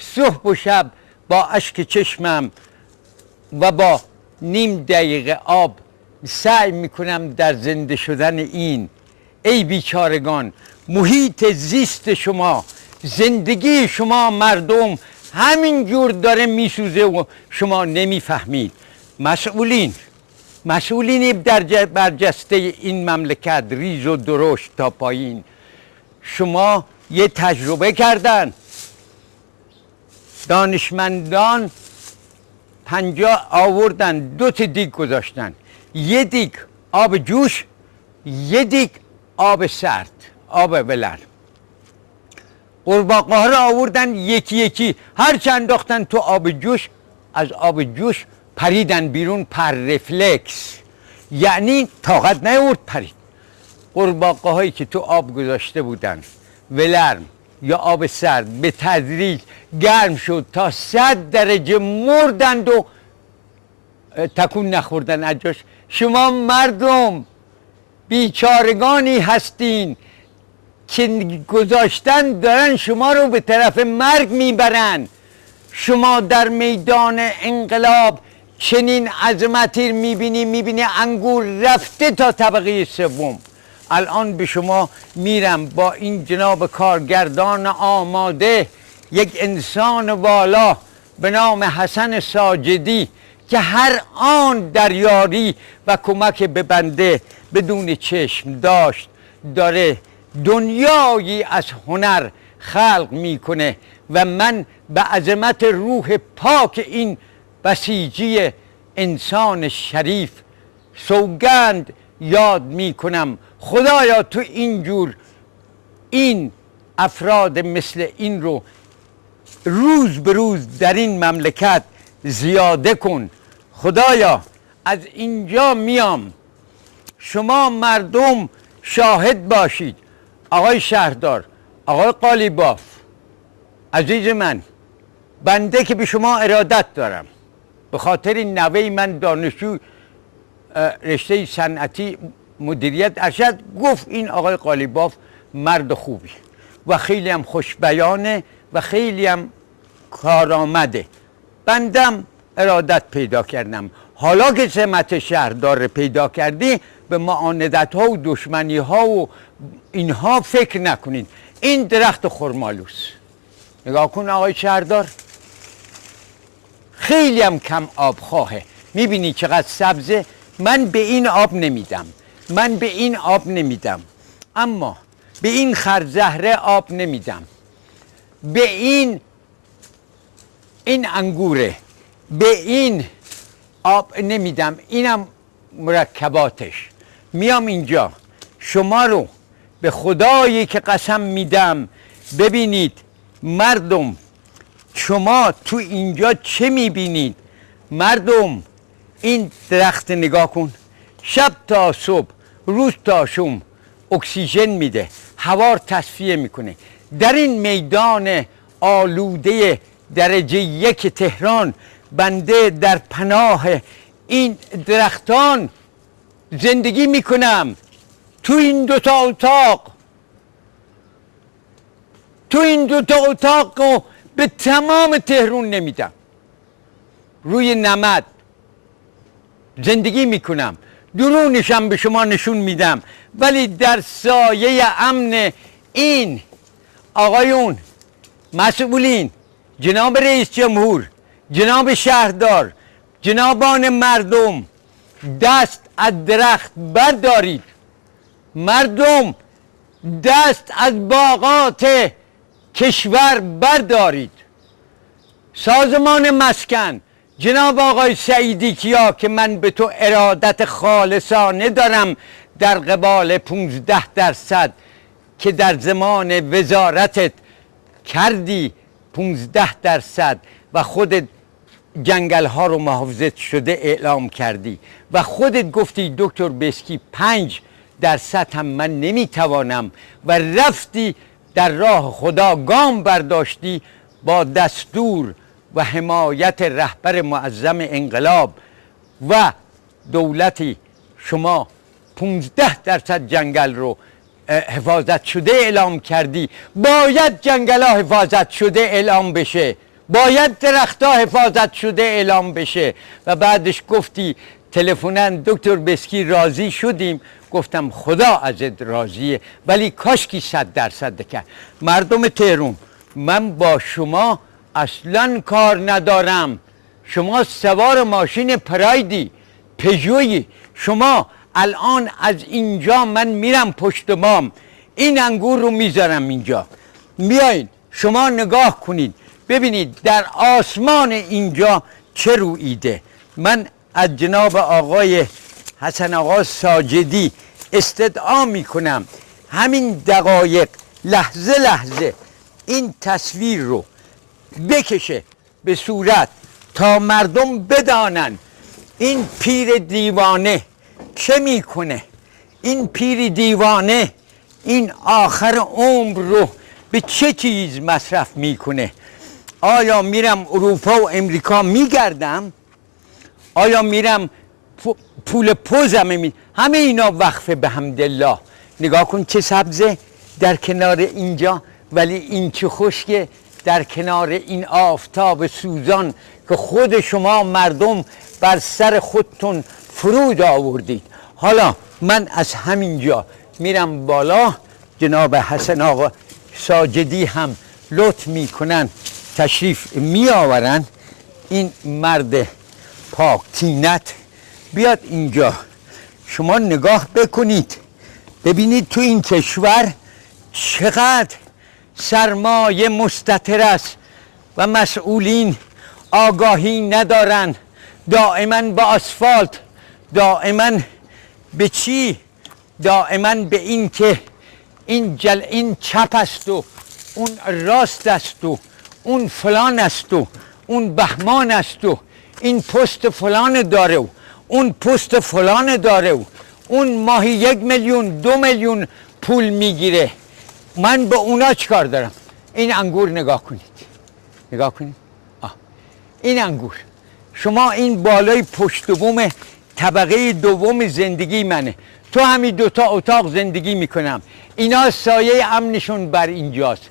صبح و شب با اشک چشمم و با نیم دقیقه آب سعی میکنم در زنده شدن این. ای بیچارگان، محیط زیست شما، زندگی شما مردم همین جور داره میسوزه و شما نمیفهمید. مسئولین در برجسته این مملکت، ریز و درشت تا پایین، شما یه تجربه کردن. دانشمندان 50 آوردن، 2 تا دیگ گذاشتن، 1 دیگ آب جوش، 1 دیگ آب سرد، آب ولر. قورباغه ها رو آوردن یکی یکی، هر چند انداختن تو آب جوش، از آب جوش پریدن بیرون پر رفلکس، یعنی طاقت نیاورد پرید. قورباغه هایی که تو آب گذاشته بودن ولرم یا آب سرد به تدریج گرم شد تا 100 درجه مردند و تکون نخوردن از جاش. شما مردم بیچارگانی هستین که گذاشتن دارن شما رو به طرف مرگ میبرن. شما در میدان انقلاب چنین عظمتی میبینی انگور رفته تا طبقه 3. الان به شما میرم با این جناب کارگردان آماده، یک انسان والا به نام حسن ساجدی که هر آن در یاری و کمک به بنده بدون چشم داشت داره دنیایی از هنر خلق میکنه و من به عظمت روح پاک این بسیجی انسان شریف سوگند یاد میکنم. خدایا تو اینجور این افراد مثل این رو روز به روز در این مملکت زیاده کن. خدایا از اینجا میام، شما مردم شاهد باشید. آقای شهردار، آقای قالیباف، عزیز من، بنده که به شما ارادت دارم به خاطر این نوه من دانشجو رشته صنعتی مدیریت ارشد، گفت این آقای قالیباف مرد خوبی و خیلی هم خوشبیانه و خیلی هم کارآمده. بندم ارادت پیدا کردم. حالا که سمت شهردار پیدا کردی به معاندت ها و دشمنی ها و اینها فکر نکنید. این درخت خرمالوس نگاه کن آقای شهردار، خیلی هم کم آب خواهه. میبینی چقدر سبزه. من به این آب نمیدم، اما به این خرزهره آب نمیدم، به این انگوره، به این آب نمیدم. اینم مرکباتش. میام اینجا شما رو به خدایی که قسم میدم، ببینید مردم شما تو اینجا چه میبینید؟ مردم این درخت نگاه کن، شب تا صبح روز تا شم اکسیژن میده، هوا رو تصفیه میکنه. در این میدان آلوده درجه 1 تهران بنده در پناه این درختان زندگی میکنم. تو این دوتا اتاق، تو این دوتا اتاق رو به تمام تهران نمیدم، روی نمد زندگی میکنم، درونشم به شما نشون میدم، ولی در سایه امن این آقایون مسئولین، جناب رئیس جمهور، جناب شهردار، جنابان مردم، دست از درخت بردارید. مردم دست از باغات کشور بردارید. سازمان مسکن، جناب آقای سعیدی کیا که من به تو ارادت خالصانه دارم در قبال 15% که در زمان وزارتت کردی 15% و خودت جنگل ها رو محافظت شده اعلام کردی و خودت گفتی دکتر بیسکی 5% هم من نمیتوانم و رفتی در راه خدا گام برداشتی با دستور و حمایت رهبر معظم انقلاب و دولتی شما 15% جنگل رو حفاظت شده اعلام کردی. باید جنگل ها حفاظت شده اعلام بشه، باید درخت ها حفاظت شده اعلام بشه. و بعدش گفتی تلفنن دکتر بیسکی راضی شدیم. گفتم خدا ازت راضیه، ولی کاشکی 100% کرد. مردم تهران، من با شما اصلا کار ندارم. شما سوار ماشین پرایدی، پژویی. شما الان از اینجا من میرم پشت بام، این انگور رو میذارم اینجا، میایین شما نگاه کنید ببینید در آسمان اینجا چه رویده. من از جناب آقای حسن آقا ساجدی استدعا میکنم همین دقایق لحظه لحظه این تصویر رو بکشه به صورت تا مردم بدانن این پیر دیوانه چه میکنه. این پیر دیوانه این آخر عمر رو به چه چیز مصرف میکنه. آیا میرم اروپا و امریکا میگردم؟ آیا میرم پول پوزم همه اینا وقفه به حمدالله. نگاه کن چه سبزه در کنار اینجا، ولی این چه خشکه در کنار این آفتاب سوزان که خود شما مردم بر سر خودتون فرود آوردید. حالا من از همینجا میرم بالا، جناب حسن آقا ساجدی هم لطف میکنن تشریف میآورن. این مرد پاک تینت بیاد اینجا، شما نگاه بکنید ببینید تو این کشور چقدر سرمایه مستتر است و مسئولین آگاهی ندارن. دائما به آسفالت، دائما به چی؟ دائما به این که این چپ است و اون راست است و اون فلان است و اون بهمان است و این پست فلان داره و اون پست فلان داره و اون ماهی 1 میلیون 2 میلیون پول میگیره. من به اونا چیکار دارم؟ این انگور نگاه کنید، نگاه کنید. این انگور، شما این بالای پشت بوم طبقه دوم زندگی منه. تو همین دوتا اتاق زندگی میکنم. اینا سایه امنشون بر اینجاست.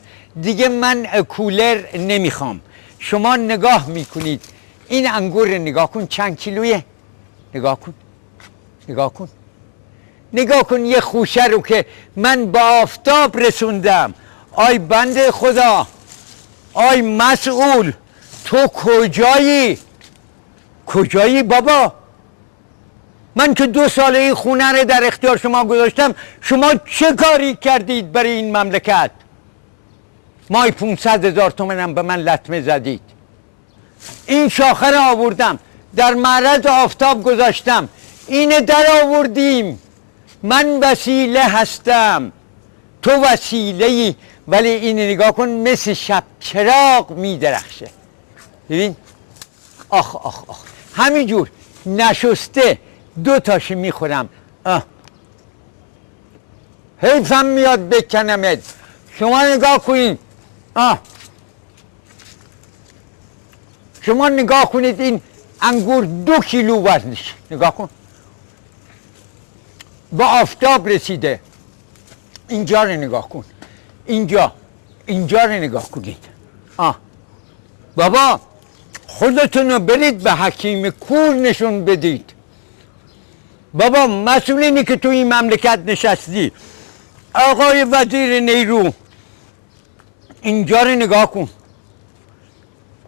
دیگه من کولر نمیخوام. شما نگاه میکنید این انگور نگاه کن چند کیلویه. نگاه کن، نگاه کن، نگاه کن یه خوشه رو که من با آفتاب رسوندم. آی بنده خدا، آی مسئول، تو کجایی؟ کجایی بابا؟ من که 2 ساله این خونه رو در اختیار شما گذاشتم، شما چه کاری کردید برای این مملکت؟ مای 500,000 تومنم به من لطمه زدید. این شاخه رو آوردم در معرض آفتاب گذاشتم، اینه در آوردیم. من وسیله هستم، تو وسیله‌ای. ولی این نگاه کن مثل شب چراغ میدرخشه. ببین آخ آخ آخ همینجور نشسته 2 تاش میخورم. حیفم میاد بکنمت. شما نگاه کنید شما نگاه کنید این انگور 2 کیلو وزنش، نگاه کن با آفتاب رسیده. اینجا رو نگاه کن، اینجا رو نگاه کنید. بابا خودتون رو برید به حکیم کور نشون بدید. بابا مسئولینی که تو این مملکت نشستی، آقای وزیر نیرو، اینجا رو نگاه کن،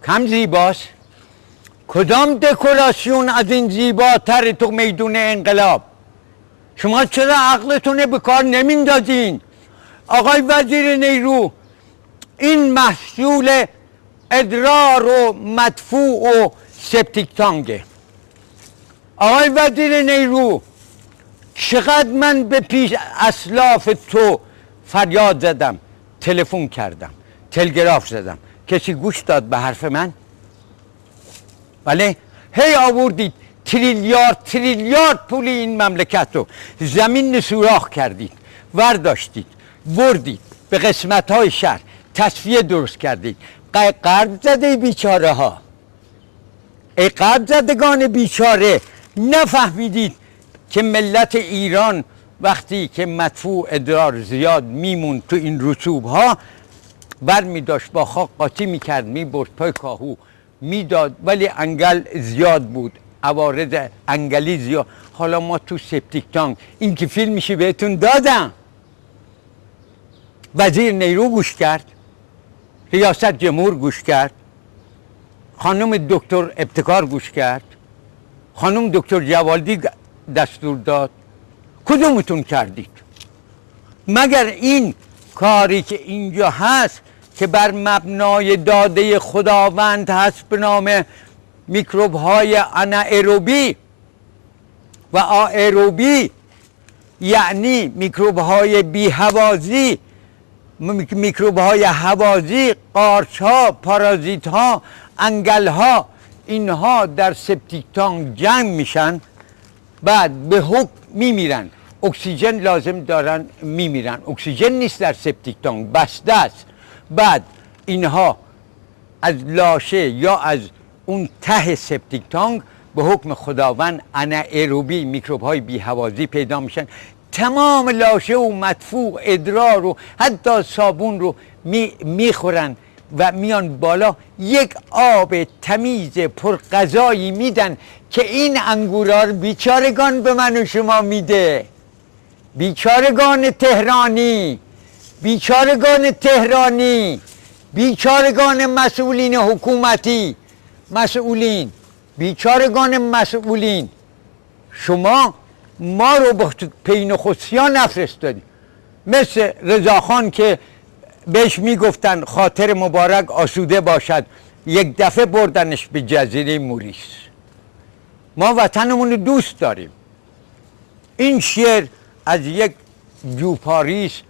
کم زیباست؟ کدام دکوراسیون از این زیباتر تو میدون انقلاب؟ شما چرا عقلتون به کار نمیندازین؟ آقای وزیر نیرو، این محصول ادرار و مدفوع و سپتیک تانگه. آقای وزیر نیرو، چقدر من به پیش اسلاف تو فریاد زدم، تلفن کردم، تلگراف زدم، کسی گوش داد به حرف من؟ بله هی آوردید تریلیارد پول این مملکت رو زمین سوراخ کردید، ورداشتید بردید به قسمت‌های شهر، تصفیه درست کردید. قرض زده بیچاره ها، ای قرض زدگان بیچاره، نفهمیدید که ملت ایران وقتی که مدفوع ادرار زیاد میمون تو این رسوب ها، بر می داشت با خاک قاطی میکرد، میبرد پای کاهو میداد، ولی انگل زیاد بود، عوارض انگلی زیاد. حالا ما تو سپتیک تانک، این که فیلمشی بهتون دادم، وزیر نیرو گوش کرد، ریاست جمهور گوش کرد، خانم دکتر ابتکار گوش کرد، خانم دکتر جوالدی دستور داد. کدومتون کردید؟ مگر این کاری که اینجا هست که بر مبنای داده خداوند هست به نام میکروب های انائروبی و آئروبی، یعنی میکروب های بی‌هوازی، میکروب های هوازی، قارچ ها، پارازیت ها، انگل ها، اینها در سپتیک تانک جمع میشن، بعد به حکم میمیرن، اکسیژن لازم دارن میمیرن، اکسیژن نیست در سپتیک تانک، بسته است. بعد اینها از لاشه یا از اون ته سپتیک تانک به حکم خداوند انائروبی، میکروب های بی‌هوازی پیدا میشن، تمام لاشه و مدفوع ادرار و حتی صابون رو میخورن و میان بالا، یک آب تمیز پرغذایی میدن که این انگورار بیچارگان به من و شما میده. بیچارگان تهرانی، بیچارگان تهرانی، بیچارگان مسئولین حکومتی، مسئولین، بیچارگان مسئولین، شما ما رو با پین و خصیان نفرستادید. مثل رضاخان که بهش میگفتن خاطر مبارک آسوده باشد، یک دفعه بردنش به جزیره موریس. ما وطنمون رو دوست داریم. این شعر از یک جوپاریست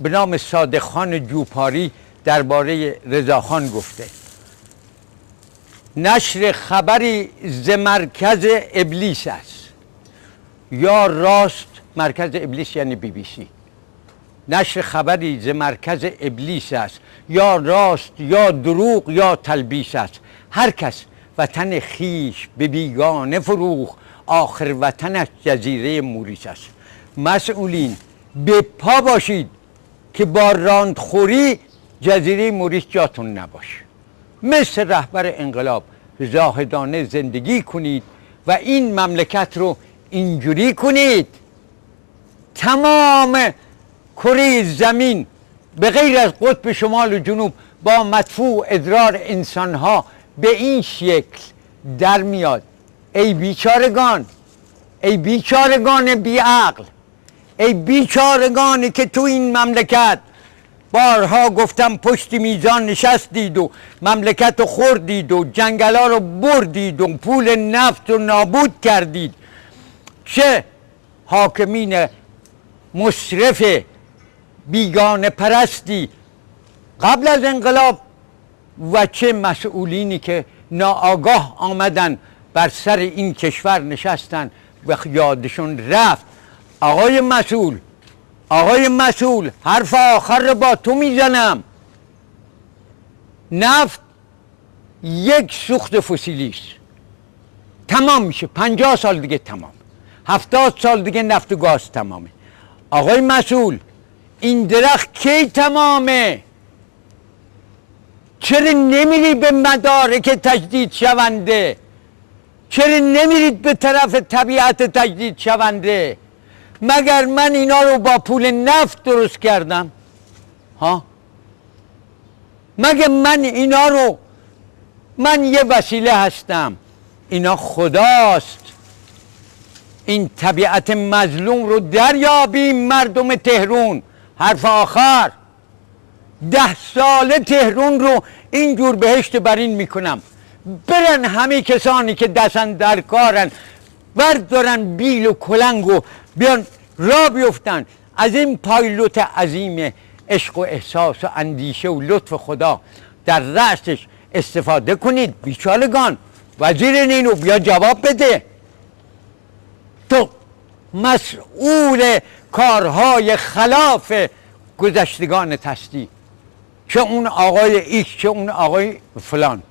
به نام صادق خان جوپاری درباره رضاخان گفته. نشر خبری ز مرکز ابلیس است، یا راست، مرکز ابلیس یعنی BBC، نشر خبری ز مرکز ابلیس است، یا راست یا دروغ یا تلبیس است. هر کس وطن خیش به بیگانه فروخ، آخر وطنش جزیره موریس است. مسئولین به پا باشید که با راندخوری جزیره موریس جاتون نباشه. مثل رهبر انقلاب زاهدانه زندگی کنید و این مملکت رو اینجوری کنید تمام کره زمین به غیر از قطب شمال و جنوب با مدفوع ادرار انسانها به این شکل در میاد. ای بیچارگان، ای بیچارگان بیعقل، ای بیچارگانی که تو این مملکت بارها گفتم پشت میزان نشستید و مملکت رو خوردید و جنگلا رو بردید و پول نفت رو نابود کردید. چه حاکمین مصرف بیگانه پرستی قبل از انقلاب و چه مسئولینی که ناآگاه آمدن بر سر این کشور نشستن و یادشون رفت. آقای مسئول حرف آخر رو با تو میزنم. نفت یک سوخت فسیلی است، تمام میشه، 50 سال دیگه تمام، 70 سال دیگه نفت و گاز تمامه. آقای مسئول این درخت کی تمامه؟ چرا نمیری به مدارک تجدید شونده؟ چرا نمیرید به طرف طبیعت تجدید شونده؟ مگر من اینا رو با پول نفت درست کردم؟ ها؟ مگر من یه وسیله هستم، اینا خداست. این طبیعت مظلوم رو دریابیم مردم تهرون. حرف آخر، 10 ساله تهرون رو اینجور بهشت برین میکنم. برن همه کسانی که دستن در کارن بردارن بیل و کلنگ و بیان را بیفتن از این پایلوت عظیم عشق و احساس و اندیشه و لطف خدا در رأسش استفاده کنید. بیچارگان، وزیر نینو بیا جواب بده. تو مسئول کارهای خلاف گذشتگان هستی، چه اون آقای ایکس چه اون آقای فلان،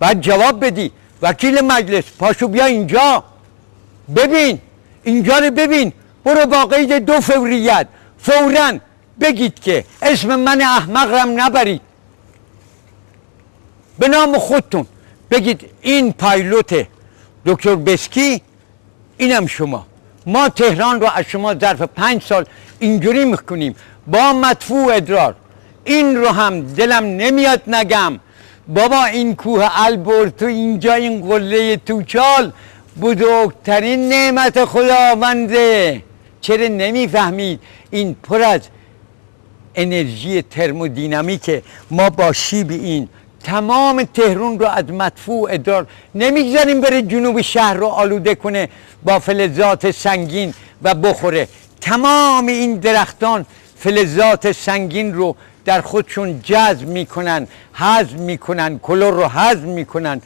باید جواب بدی. وکیل مجلس پاشو بیا اینجا، ببین اینجا رو ببین. برو با قید 2 فوریت فوراً بگید که اسم من احمق رم نبرید، به نام خودتون بگید این پایلوت دکتر بسکی، اینم شما. ما تهران رو از شما ظرف 5 سال اینجوری میکنیم با مدفوع ادرار. این رو هم دلم نمیاد نگم، بابا این کوه البرتو اینجا، این قله توچال بزرگترین نعمت خداونده. چرا نمیفهمید؟ این پر از انرژی ترمودینامیکه. ما با شیب این تمام تهرون رو از مدفوع ادرار نمیگذاریم بره جنوب شهر رو آلوده کنه با فلزات سنگین و بخوره. تمام این درختان فلزات سنگین رو در خودشون جذب میکنن، هضم میکنن، کلور رو هضم میکنن.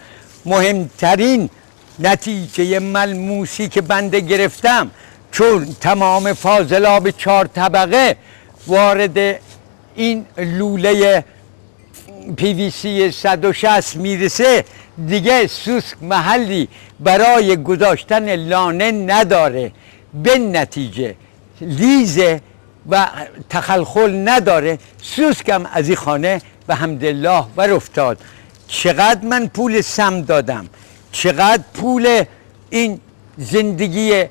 مهمترین نتیجه ملموسی که بنده گرفتم، چون تمام فاضلاب 4 طبقه وارد این لوله PVC 160 میرسه، دیگه سوسک محلی برای گذاشتن لانه نداره، به نتیجه لیزه و تخلخل نداره. سوسکم از این خانه به حمدالله ور افتاد. چقدر من پول سم دادم، چقدر پول این زندگی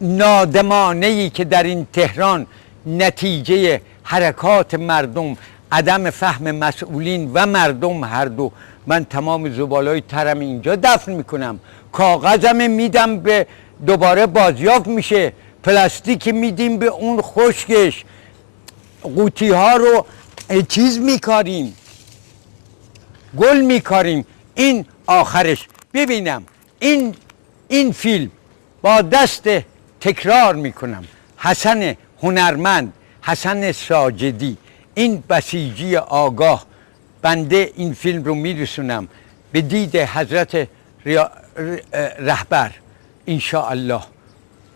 نادمانه‌ای که در این تهران نتیجه حرکات مردم، عدم فهم مسئولین و مردم هر دو. من تمام زبالای ترم اینجا دفن میکنم، کاغذم میدم به دوباره بازیافت میشه، پلاستیک میدیم به اون خشکش، قوطی ها رو چیز میکاریم، گل میکاریم. این آخرش ببینم این فیلم با دست تکرار میکنم حسن هنرمند، حسن ساجدی، این بسیجی آگاه، بنده این فیلم رو میرسونم به دید حضرت رهبر انشاءالله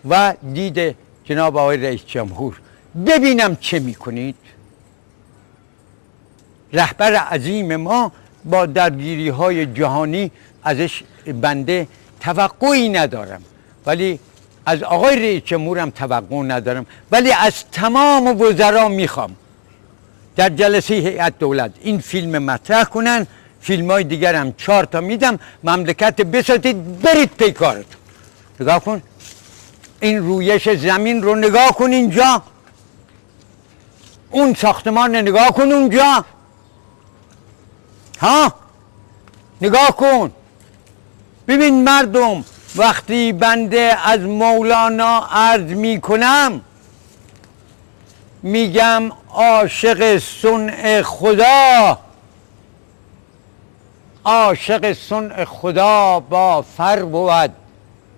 و دید جناب آقای رئیس جمهور. ببینم چه میکنید. رهبر عظیم ما با درگیری های جهانی ازش بنده توقعی ندارم، ولی از آقای رئیس جمهورم توقع ندارم، ولی از تمام وزرا میخوام در جلسه هیئت دولت این فیلم مطرح کنن. فیلم های دیگر هم 4 تا میدم، مملکت بسازید، برید پی کارتون. نگاه کن این رویش زمین رو، نگاه کن اینجا، اون ساختمان نگاه کن اونجا، ها نگاه کن. ببین مردم، وقتی بنده از مولانا عرض میکنم میگم عاشق صنع خدا، عاشق صنع خدا با فر بود،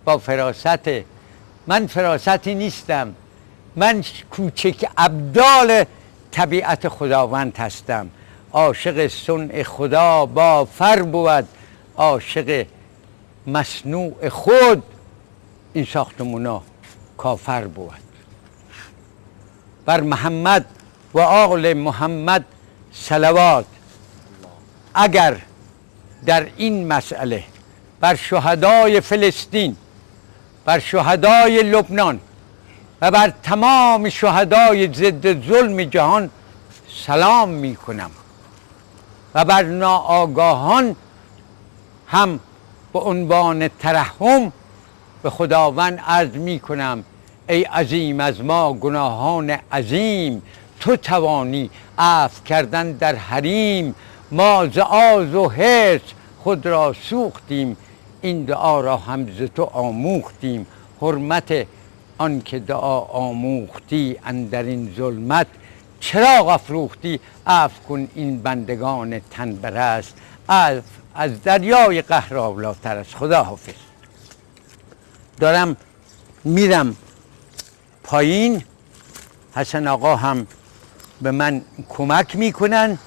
با فراست. من فراستی نیستم، من کوچک ابدال طبیعت خداوند هستم. عاشق صنع خدا با فر بود، عاشق مصنوع خود این ساختمونا کافر بود. بر محمد و آل محمد صلوات. اگر در این مسئله بر شهدای فلسطین، بر شهدای لبنان و بر تمام شهدای ضد ظلم جهان سلام می کنم و بر ناآگاهان هم به عنوان ترحم به خداوند عرض می کنم ای عظیم از ما گناهان عظیم، تو توانی عفو کردن در حریم. ما ز آز و حرص خود را سوختیم، این دعا را هم ز تو آموختیم. حرمت آن که دعا آموختی اندر این ظلمت، چراغ افروختی عفو کن این بندگان تن برست. عفو از دریای قهر آبلاتر است. خدا حافظ. دارم میرم پایین، حسن آقا هم به من کمک میکنن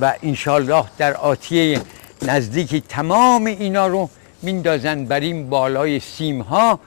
و انشالله در آتیه نزدیکی تمام اینا رو میندازن بر این بالای سیم ها.